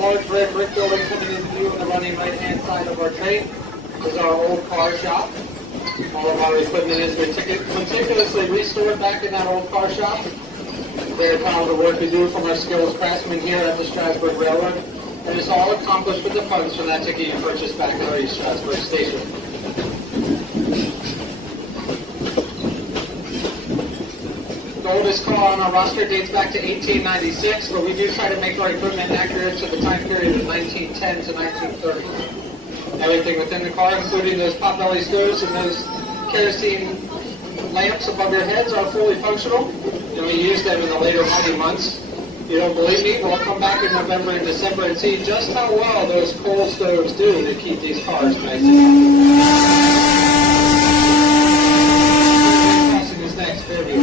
large red brick building coming into view on the running right-hand side of our train is our old car shop. All of our equipment is meticulously restored back in that old car shop. Very proud of the work we do from our skilled craftsmen here at the Strasburg Railroad. And it's all accomplished with the funds from that ticket you purchased back at our East Strasburg station. The oldest car on our roster dates back to 1896, but we do try to make our equipment accurate to the time period of 1910 to 1930. Everything within the car, including those potbelly stoves and those kerosene lamps above your heads, are fully functional, and we use them in the later mighty months. If you don't believe me, we'll come back in November and December and see just how well those coal stoves do to keep these cars nice and healthy. Crossing this next video.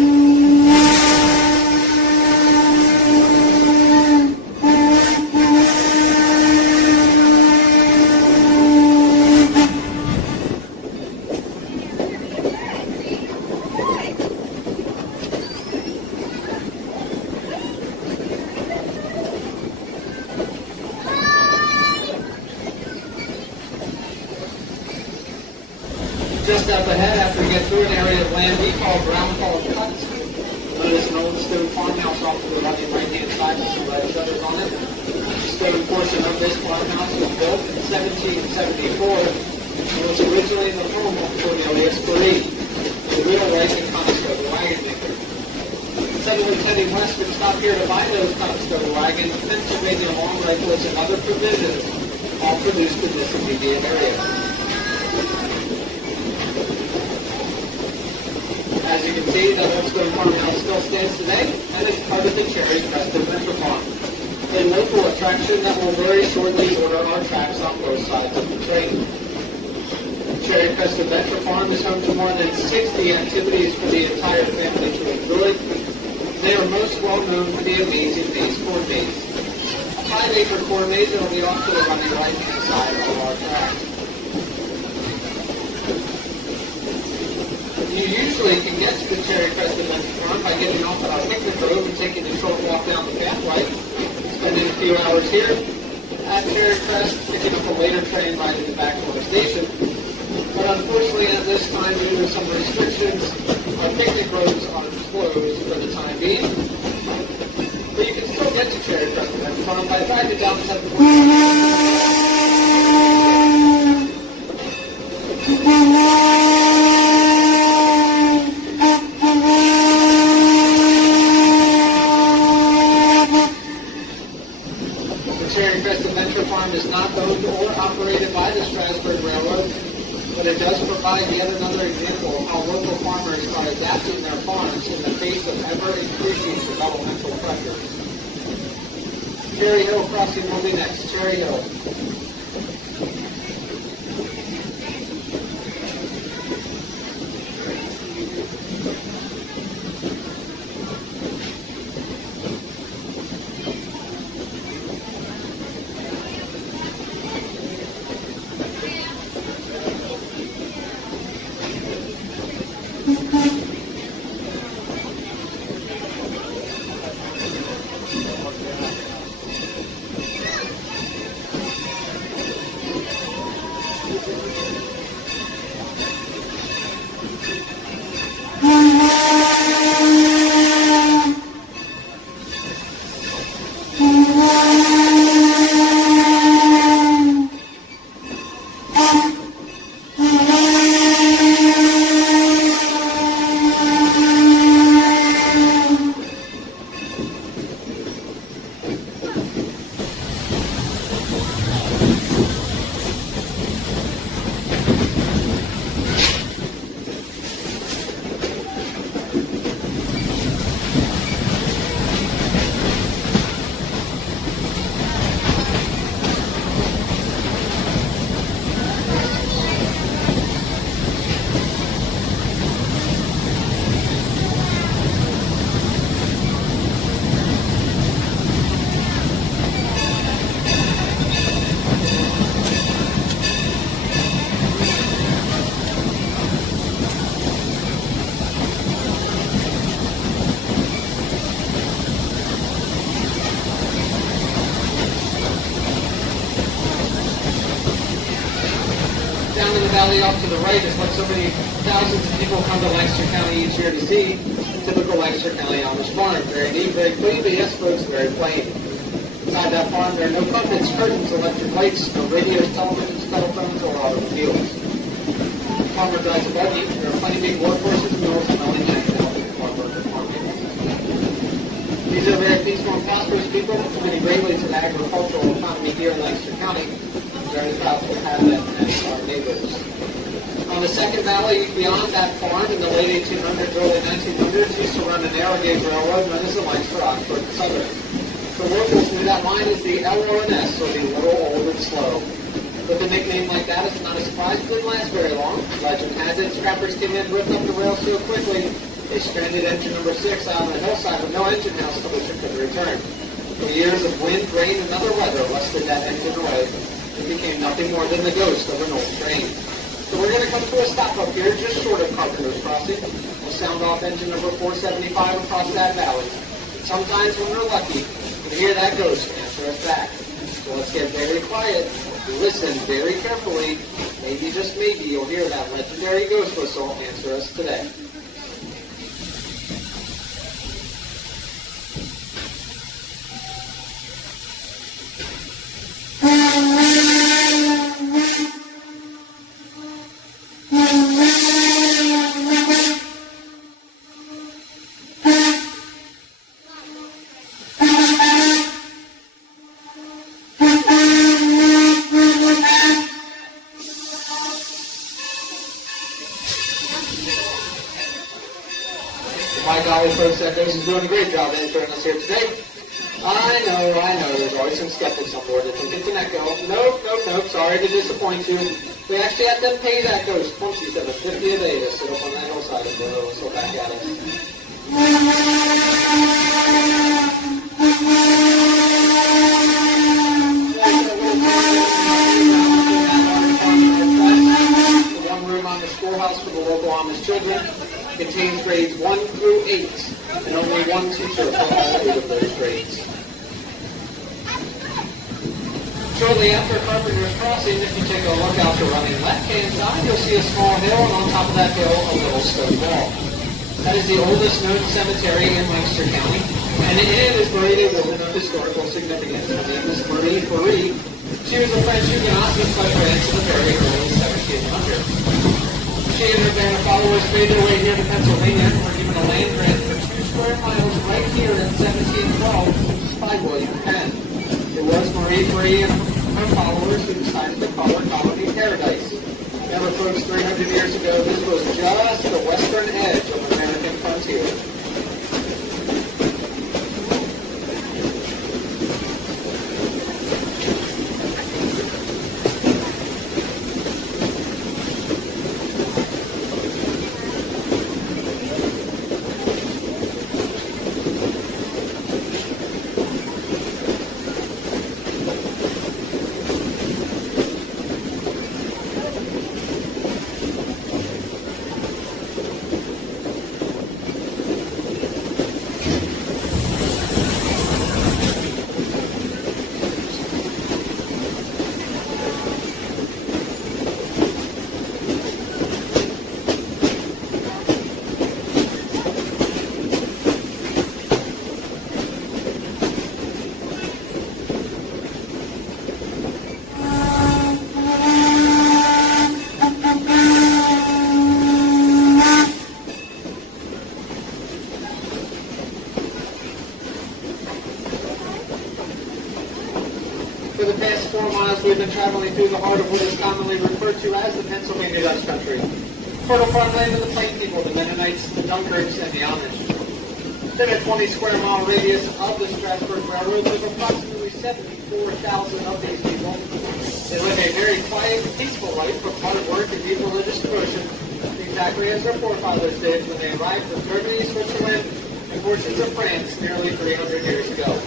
Just up ahead, after we get through an area of land we call ground called cuts, notice an old stone farmhouse off to the right-hand side with some red shutters on it. The stone portion of this farmhouse was built in 1774 and was originally the home of Cornelius Fareed, the wheelwright and Conestoga wagon maker. Settlers heading west would stop here to buy those Conestoga wagons, Pennsylvania long rifles, and other provisions, all produced in this immediate area. As you can see, the old stone farmhouse still stands today, and is part of the Cherry Crest Adventure Farm, a local attraction that will very shortly order our tracks on both sides of the train. Cherry Crest Adventure Farm is home to more than 60 activities for the entire family to enjoy. They are most well known for the amazing maze corn maze, a 5-acre corn maze that will be off to the running right-hand side of our tracks. You usually can get to the Cherry Crest Adventure Farm by getting off at our picnic grove and taking a short walk down the pathway, spending a few hours here at Cherry Crest, picking up a later train riding back to our station. But unfortunately, at this time, due to some restrictions, our picnic groves are closed for the time being. farm by the time you're down to 7 is not owned or operated by the Strasburg Railroad, but it does provide yet another example of how local farmers are adapting their farms in the face of ever-increasing developmental pressures. Cherry Hill crossing will be next. Cherry Hill. Down in the valley off to the right is what so many thousands of people come to Lancaster County each year to see. Typical Lancaster County Amish farm. Very neat, very clean, but yes, folks, very plain. Inside that farm, there are no carpets, curtains, electric lights, no radios, televisions, telephones, or automobiles. The farmer drives a buggy. There are plenty big workhorses, mills, and only natural farm worker farming. These are very peaceful and prosperous people, contributing greatly to the agricultural economy here in Lancaster County. Very proud to have them as our neighbors. On the second valley beyond that farm in the late 1800s, early 1900s, used to run a narrow gauge railroad known as the lines for Oxford and Southern. The locals knew that line as the LONS, or the Little, Old, and Slow. With a nickname like that, it's not a surprise it didn't last very long. Legend has it, scrappers came in, ripped up the rail so quickly, they stranded engine number 6 out on the hillside with no engine house till the ship could return. For years of wind, rain, and other weather rusted that engine away. It became nothing more than the ghost of an old train. So we're going to come to a stop up here, just short of Carpenter's Crossing. We'll sound off engine number 475 across that valley. And sometimes when we're lucky, we'll hear that ghost answer us back. So let's get very quiet, listen very carefully. Maybe, just maybe, you'll hear that legendary ghost whistle answer us today. My golly, folks, that ghost is doing a great job answering us here today. I know, there's always some skeptics on board that think it's an echo. Nope, sorry to disappoint you. We actually had to pay that ghost $27.50 a day to sit up on that hillside and blow the whistle back at us. The one room on the schoolhouse for the local Amish children contains grades 1 through 8, and only one teacher for all 8 of those grades. Shortly after Carpenter's Crossing, if you take a look out the running left-hand side, you'll see a small hill, and on top of that hill, a little stone wall. That is the oldest known cemetery in Lancaster County, and And in it is buried a woman of historical significance. Her name is Marie Curie. She was a French Huguenot who fled France in the very early 1700s. She and her band of followers made their way here to Pennsylvania and were given a land grant for 2 square miles right here in 1712 by William Penn. It was Marie Curie and her followers who decided to call her colony Paradise. Remember, folks, 300 years ago, this was just the western edge of the American frontier. For the past 4 miles, we've been traveling through the heart of what is commonly referred to as the Pennsylvania Dutch Country. Fertile farmland of the Plain people, the Mennonites, the Dunkards, and the Amish. Within a 20 square mile radius of the Strasburg Railroad, there's approximately 74,000 of these people. They live a very quiet, peaceful life of hard work and deep religious devotion, exactly as their forefathers did when they arrived from Germany, Switzerland, and portions of France nearly 300 years ago.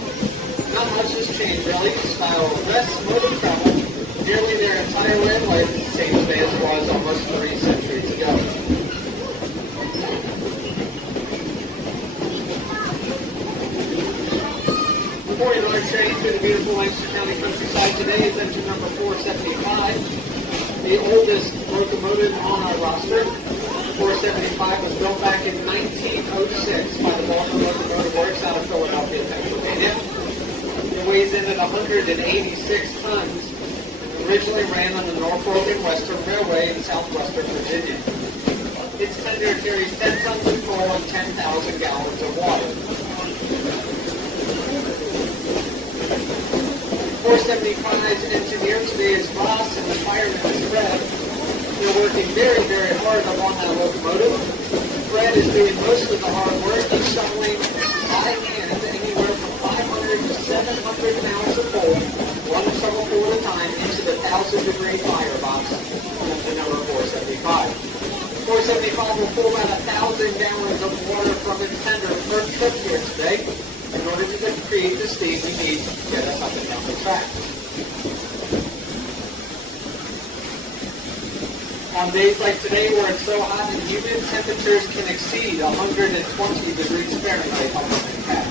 Not much has changed, really. Style of dress, mode of travel, nearly their entire way of life is the same today as it was almost 3 centuries ago. Before you run train through the beautiful Lancaster County countryside today is engine number 475, the oldest locomotive on our roster. 475 was built back in 1906 by the Baltimore Locomotive Works out of Philadelphia, Pennsylvania. It weighs in at 186 tons. Originally ran on the Norfolk and Western Railway in southwestern Virginia. Its tender carries 10 tons of coal and 10,000 gallons of water. 475's engineer today is Ross and the fireman is Fred. They're working very, very hard up on that locomotive. Fred is doing most of the hard work. He's shoveling by hand anywhere from 500 to 700 pounds of coal, one shovelful at a time, into the 1,000-degree firebox of the number 475. 475 will pull about 1,000 gallons of water from its tender per trip here today in order to create the steam we need to get us up and down the track. On days like today where it's so hot and humid, temperatures can exceed 120 degrees Fahrenheit up on the track.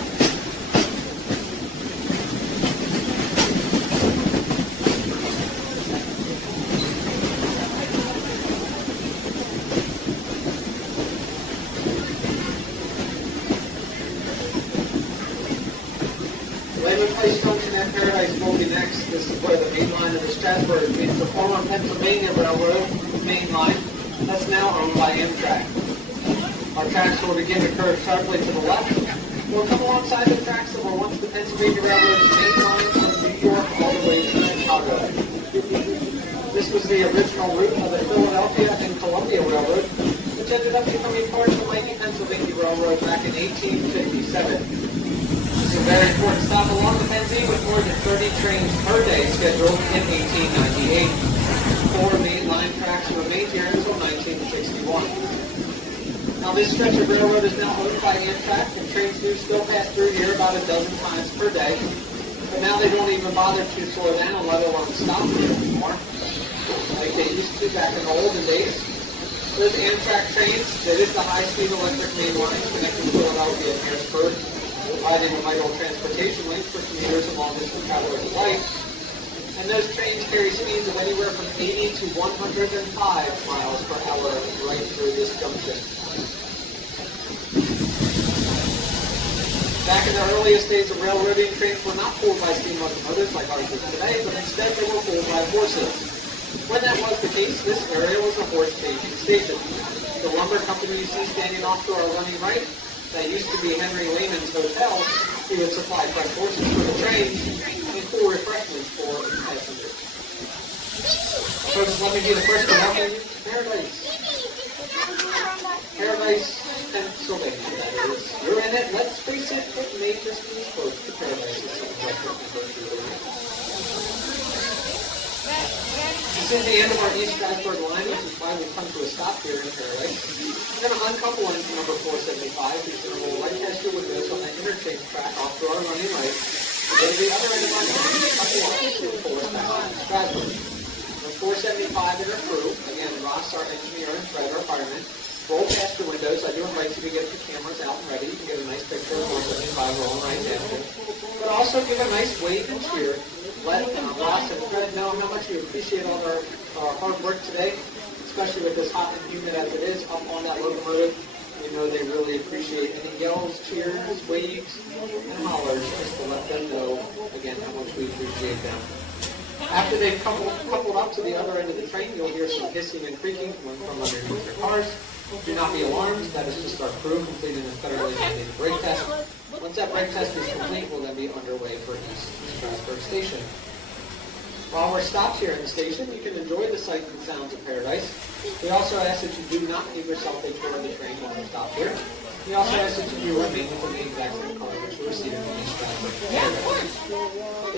Railway Place Junction at Paradise will be next. This is where the main line of the Strasburg meets the former Pennsylvania Railroad main line that's now owned by Amtrak. Our tracks will begin to curve sharply to the left. We'll come alongside the tracks that were once the Pennsylvania Railroad's main line from New York all the way to Chicago. This was the original route of the Philadelphia and Columbia Railroad, which ended up becoming part of the mighty Pennsylvania Railroad back in 1857. It's a very important stop along the Pennsy with more than 30 trains per day scheduled in 1898. 4 main-line tracks remained here until 1961. Now this stretch of railroad is now owned by Amtrak, and trains do still pass through here about a dozen times per day. But now they don't even bother to slow down, let alone stop here anymore, like they used to back in the olden days. Those Amtrak trains, that is the high-speed electric main line connecting Philadelphia and Harrisburg, providing a vital transportation link for commuters and long-distance travelers alike. And those trains carry speeds of anywhere from 80 to 105 miles per hour right through this junction. Back in the earliest days of railroading, trains were not pulled by steam locomotives like ours is today, but instead they were pulled by horses. When that was the case, this area was a horse changing station. The lumber company you see standing off to our running right, that used to be Henry Lehman's Hotel. He would supply fresh horses for the trains and cool refreshments for passengers. Folks, let me be the first to welcome you to Paradise. Paradise, Pennsylvania, that is. You're in it. Let's face it, it may just be close to Paradise. This is the end of our East Strasburg line, which is why we've come to a stop here in Paradise. We're going to uncouple into number 475. He's going to roll right past your windows on that interchange track off to our running right. Go to the other end of our line, couple up to pull us back to Strasburg. Number 475 in our crew. Again, Ross, our engineer, and Fred, our fireman. Roll past your windows. I do invite you to get the cameras out and ready. You can get a nice picture of 475 rolling right past you. But also give a nice wave and cheer. Let Ross and Fred know how much you appreciate all our hard work today, especially with this hot and humid as it is up on that locomotive. We know they really appreciate any yells, cheers, waves, and hollers just to let them know, again, how much we appreciate them. After they've coupled up to the other end of the train, you'll hear some hissing and creaking from underneath your cars. Do not be alarmed. That is just our crew completing a federally mandated brake test. Once that brake test is complete, we'll then be underway for East Strasburg Station. While we're stopped here in the station, you can enjoy the sights and sounds of Paradise. We also ask that you do not give yourself a tour of the train while we're stopped here. We also ask that you remain within the exact same car that you were seated in East Strasburg.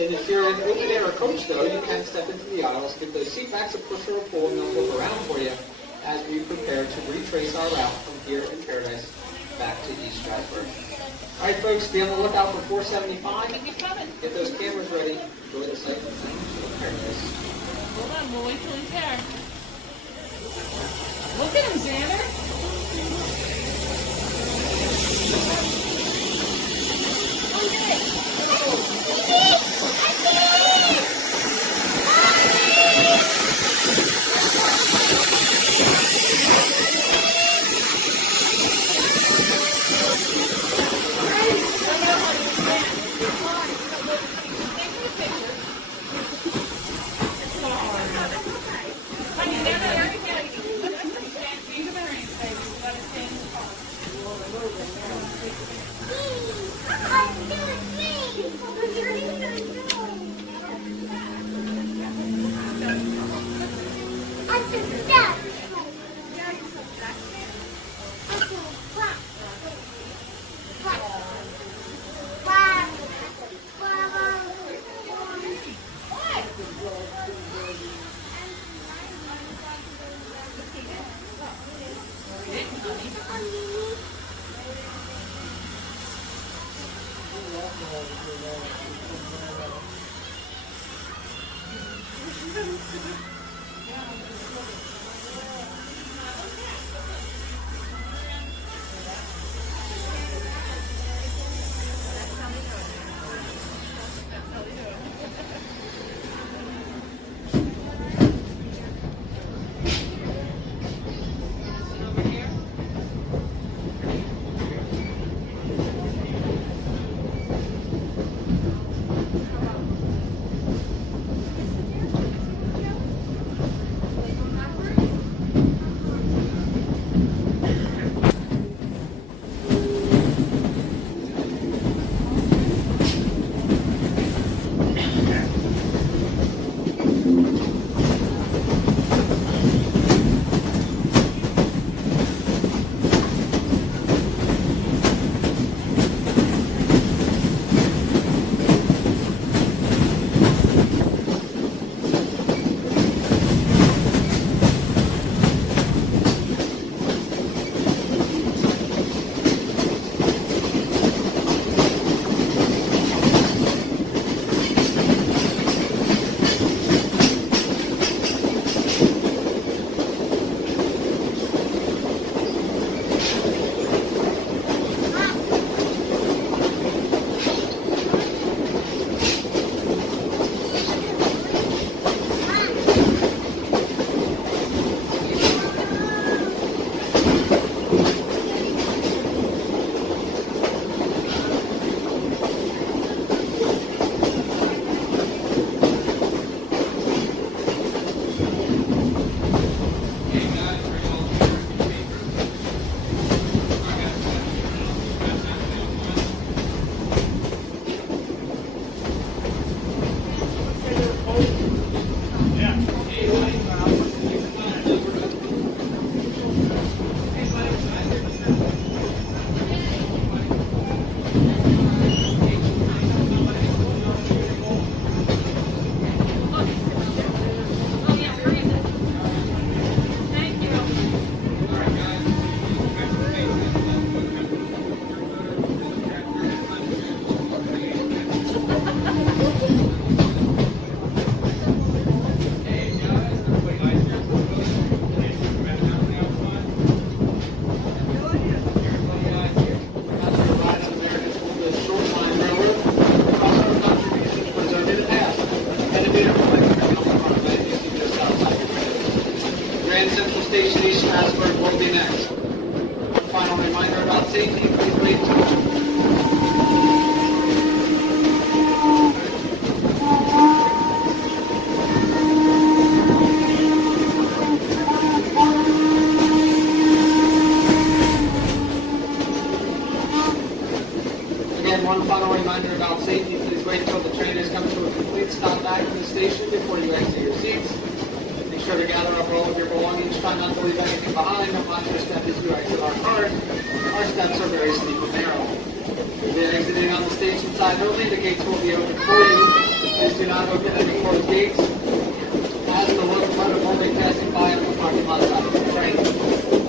And if you're in open air or coach, though, you can step into the aisles, get those seat backs, a push or a pull, and they'll look around for you as we prepare to retrace our route from here in Paradise back to East Strasburg. All right, folks, be on the lookout for 475. Get those cameras ready. Enjoy the sights and sounds of Paradise. Hold on, we'll wait till he's there. Look at him, Xander. safety, please wait until the train has come to a complete stop back in the station before you exit your seats. Make sure to gather up all of your belongings. Try not to leave anything behind. Watch your step as you exit our cars. Our steps are very steep and narrow. You'll be exiting on the station side only. The gates will be open for you. Please do not open any closed gates, as the locomotive will be passing by on the parking lot side of the train.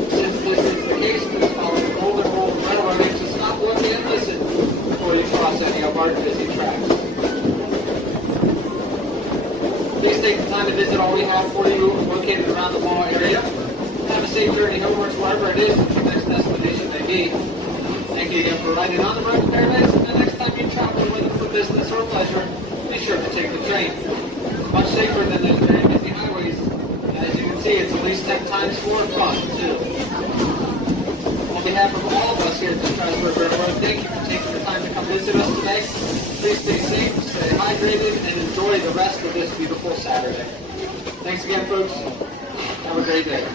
Since this is the case, please follow the golden rule of railroading to stop, look, and listen before you cross any of our busy tracks. Please take the time to visit all we have for you located around the mall area. Have a safe journey homewards wherever it is that your next destination may be. Thank you again for riding on the road to paradise, and the next time you travel, whether for business or pleasure, be sure to take the train. Much safer than those very busy highways. And as you can see, it's at least 10 times more fun, too. On behalf of all of us here at the Strasburg Railroad, thank you for taking the time to come visit us today. Please stay safe, stay hydrated, and enjoy the rest of this beautiful Saturday. Thanks again, folks. Have a great day.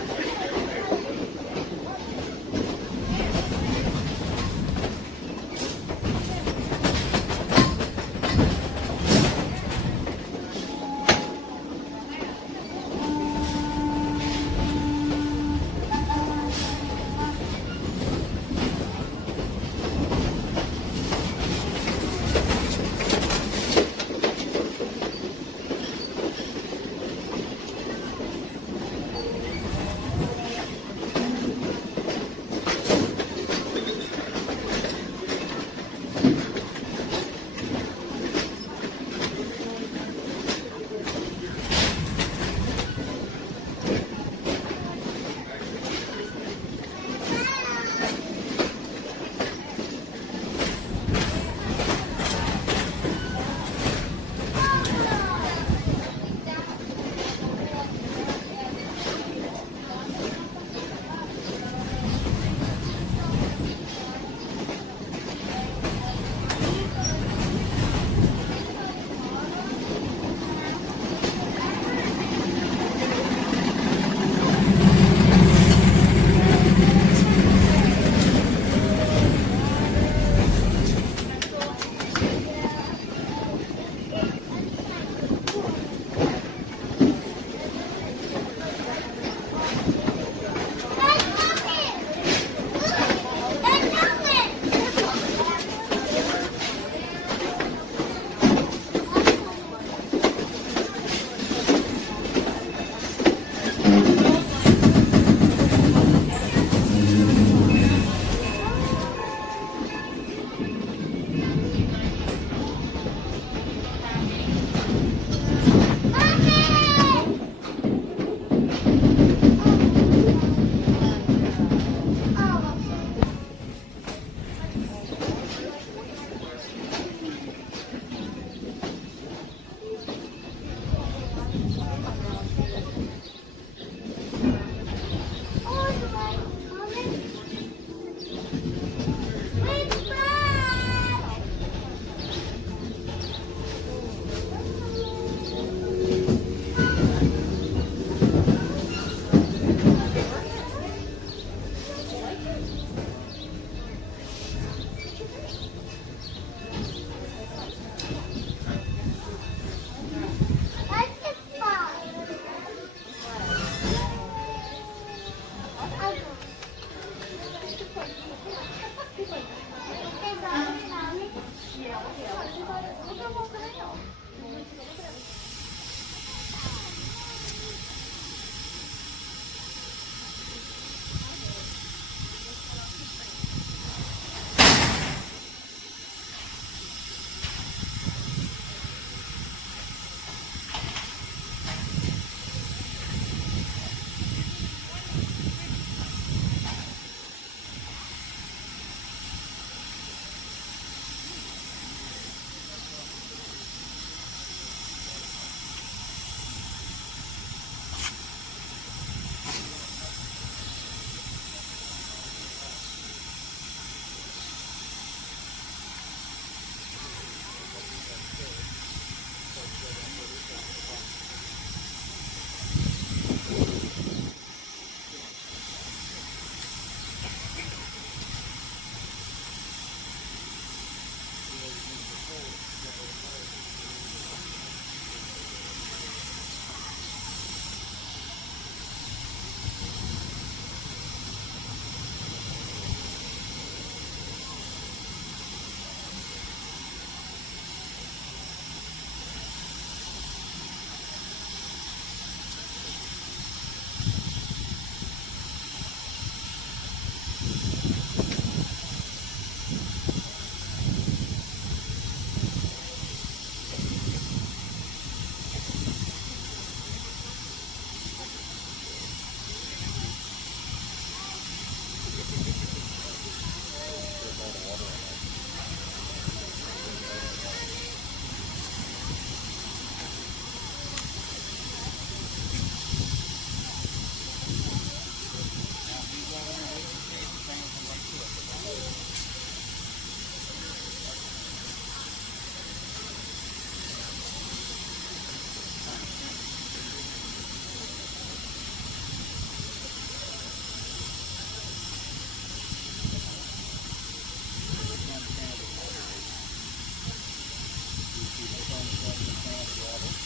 That's on the 7 water.